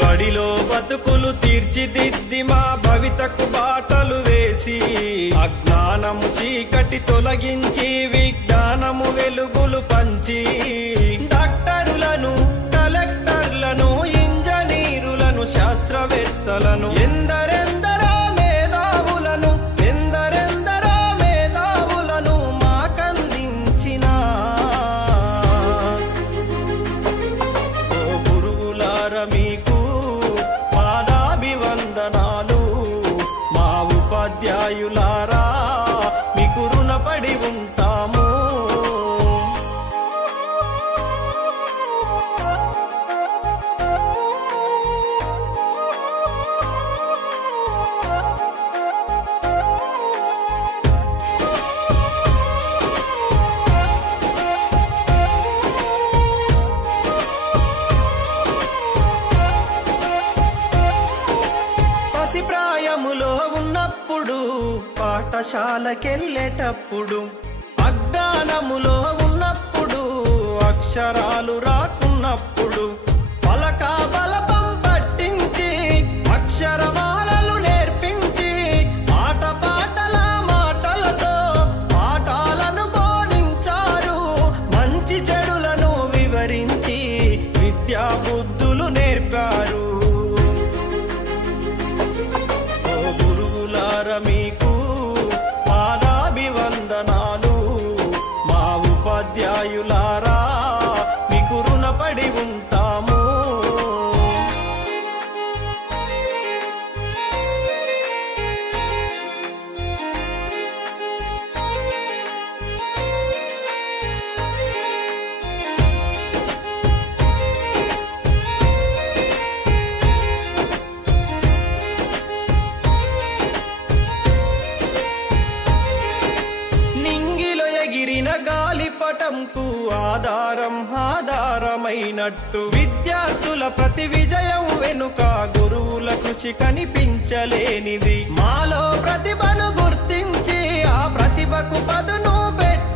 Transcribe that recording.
బడిలో బతుకులు తీర్చిదిద్ది మా భవితకు బాటలు వేసి అజ్ఞానము చీకటి తొలగించి విజ్ఞానము వెలుగులు పంచి డాక్టరులను కలెక్టర్లను ఇంజనీరులను శాస్త్రవేత్తలను ఎందరెందరో మేధావులను మాకందించిన ఓ గురువులార మీకు పాదాభివందనాలు మా ఉపాధ్యాయులారా మీకు రుణపడి ఉంటాము. ప్రాయములో ఉన్నప్పుడు పాఠశాలకెళ్ళేటప్పుడు అజ్ఞానములో ఉన్నప్పుడు అక్షరాలు రాకున్నప్పుడు పలక బలపం పట్టించి అక్షరమాలలు నేర్పించి ఆటపాటల మాటలతో పాఠాలను బోధించారు. మంచి చెడులను వివరించి విద్యా బుద్ధులు నేర్పారు. మీకు పాదాభివందనాలు మా ఉపాధ్యాయులారా మీకు రుణపడి ఉంటాము. గాలిపటంకు ఆధారమైనట్టు విద్యార్థుల ప్రతి విజయం వెనుక గురువుల కృషి కనిపించలేనిది. మాలో ప్రతిభను గుర్తించి ఆ ప్రతిభకు పదును పెట్టి